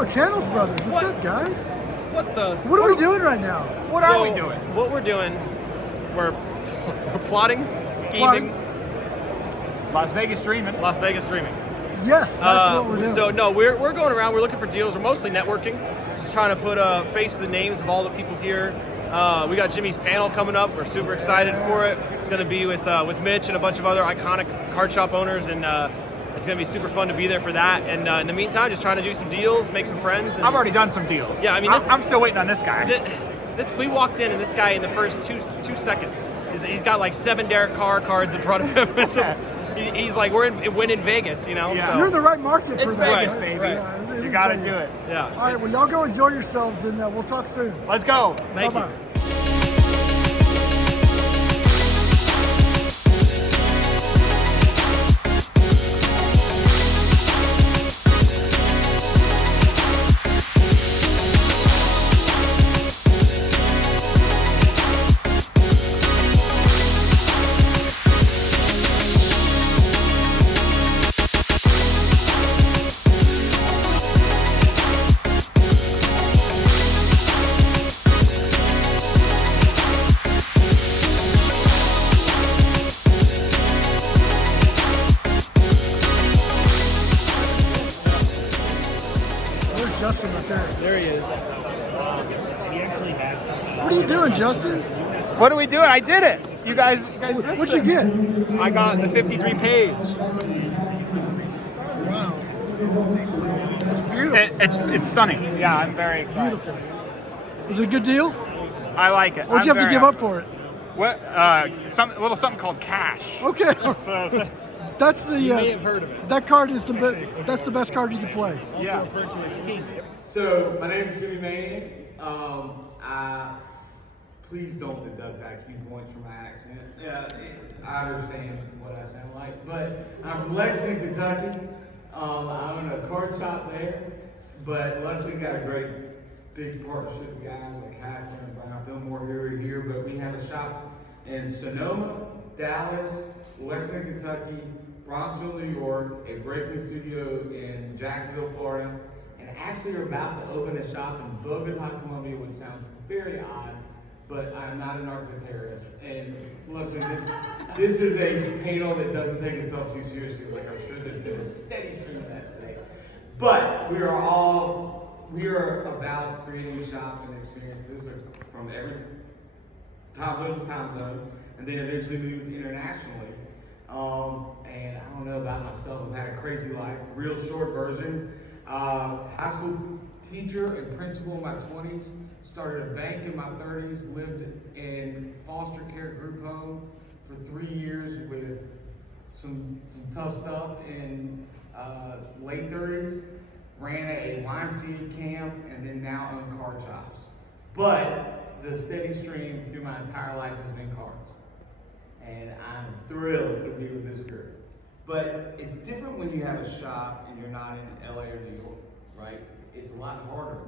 Oh, Channels Brothers. What's up, guys? What are we doing right now? What are we doing? What we're doing, we're plotting, scheming. Las Vegas streaming. Yes, that's what we're doing. So no, we're going around. We're looking for deals. We're mostly networking, just trying to put a face to the names of all the people here. We got Jimmy's panel coming up. We're super excited for it. It's going to be with Mitch and a bunch of other iconic card shop owners, and it's going to be super fun to be there for that. And in the meantime, just trying to do some deals, make some friends. And, I've already done some deals. Yeah, I mean, I'm still waiting on this guy. We walked in, and this guy in the first two seconds, he's got like 7 Derek Carr cards in front of him. It's just, he's like, we're in Vegas, you know? Yeah. So. You're in the right market for It's that. Vegas, right? baby. Right. Yeah, You got to do it. Yeah. All right, well, y'all go enjoy yourselves, and we'll talk soon. Let's go. Thank you. Bye-bye. Justin right there. There he is. What are you doing, Justin? What are we doing? I did it. You guys missed What'd you it. get? I got the 53 page. Wow. That's beautiful. It's stunning. Yeah, I'm very excited. Beautiful. Was it a good deal? I like it. What'd you have to give up for it? What? A little something called cash. Okay. That's the. You may have heard of it. That card is that's the best card you can play. Also referred to as king. So my name is Jimmy Mahan. Please don't deduct IQ points from my accent. Yeah, I understand what I sound like, but I'm from Lexington, Kentucky. I own a card shop there, but luckily got a great big partnership with guys like Hackman and Brown Fillmore here. But we have a shop in Sonoma, Dallas, Lexington, Kentucky, Bronxville, New York, a breaking studio in Jacksonville, Florida, and actually are about to open a shop in Bogota, Colombia, which sounds very odd, but I'm not a narco-terrorist. And luckily this is a panel that doesn't take itself too seriously, like I'm sure there's been a steady stream of that today. But we are about creating shops and experiences from every time zone to time zone, and then eventually move internationally. And I don't know about myself, I've had a crazy life. Real short version. High school teacher and principal in my 20s, started a bank in my 30s, lived in foster care group home for 3 years with some tough stuff in late 30s, ran a YMCA camp, and then now own card shops. But the steady stream through my entire life has been cards. And I'm thrilled to be with this group. But it's different when you have a shop and you're not in LA or New York, right? It's a lot harder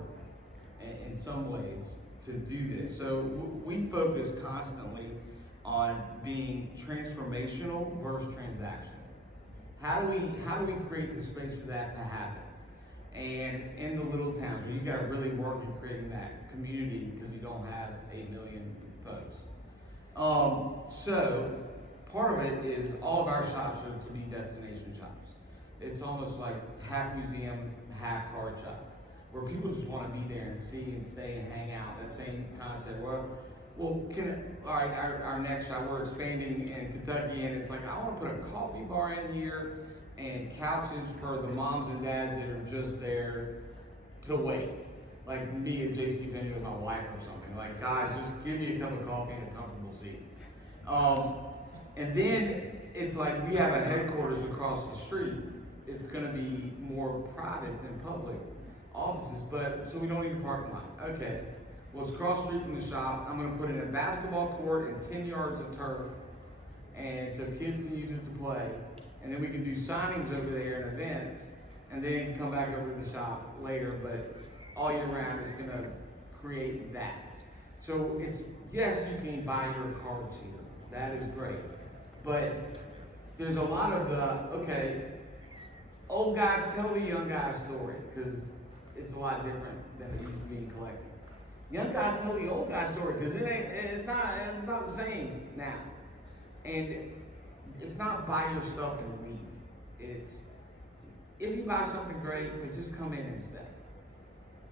in some ways to do this. So we focus constantly on being transformational versus transactional. How do we create the space for that to happen? And in the little towns where you got to really work at creating that community because you don't have 8 million folks. So part of it is all of our shops are to be destination shops. It's almost like half museum, half card shop, where people just want to be there and see and stay and hang out. That same concept. Well, our next shop, we're expanding in Kentucky, and it's like, I want to put a coffee bar in here and couches for the moms and dads that are just there to wait. Like me at JCPenney with my wife or something. Like, guys, just give me a cup of coffee and a comfortable seat. And then it's like we have a headquarters across the street. It's going to be more private than public offices, but so we don't need a parking lot. Okay, well, it's across the street from the shop. I'm going to put in a basketball court and 10 yards of turf, and so kids can use it to play. And then we can do signings over there and events, and then come back over to the shop later. But all year round is going to create that. So it's, yes, you can buy your cards here. That is great. But there's a lot of the, okay, old guy, tell the young guy a story. Because it's a lot different than it used to be in collecting. Young guy tell the old guy story because it's not the same now. And it's not buy your stuff and leave. It's if you buy something great, but just come in and stay.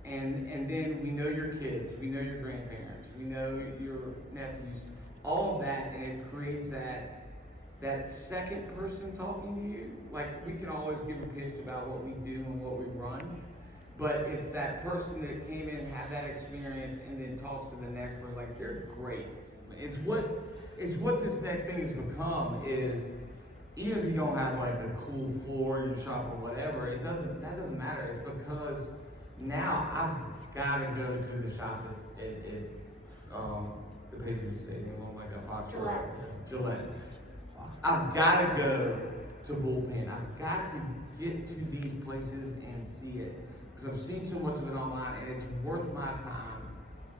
And then we know your kids, we know your grandparents, we know your nephews, all of that, and it creates that second person talking to you. Like we can always give a pitch about what we do and what we run, but it's that person that came in, had that experience, and then talks to the next person like they're great. It's what this next thing has become is even if you don't have like a cool floor in your shop or whatever, that doesn't matter. It's because now I've got to go to the shop at the Patriots Stadium on like a Fox Gillette. I've got to go to Bullpen. I've got to get to these places and see it because I've seen so much of it online, and it's worth my time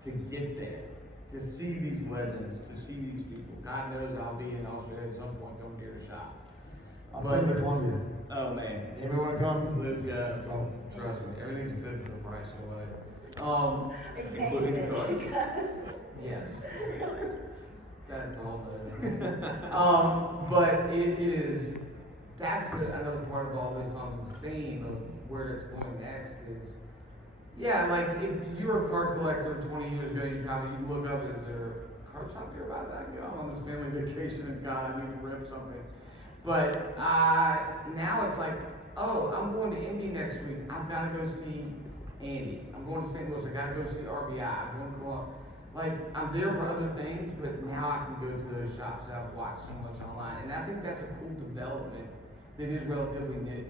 to get there, to see these legends, to see these people. God knows I'll be in Australia at some point coming to your shop. I'm coming to Columbia. Oh man, Anybody want to come? let's go. Oh, trust me, everything's fit for the price away. Including the cards. Yes. That's all the. But it is. That's another part of all this on the theme of where it's going next is. Yeah, like if you were a card collector 20 years ago, you probably you look up, is there a card shop nearby that I can go? I'm on this family vacation and God, I need to rip something. But now it's like, oh, I'm going to Indy next week. I've got to go see Andy. I'm going to St. Louis. I got to go see RBI. I'm going to Columbia. Like, I'm there for other things, but now I can go to those shops that I've watched so much online. And I think that's a cool development that is relatively new.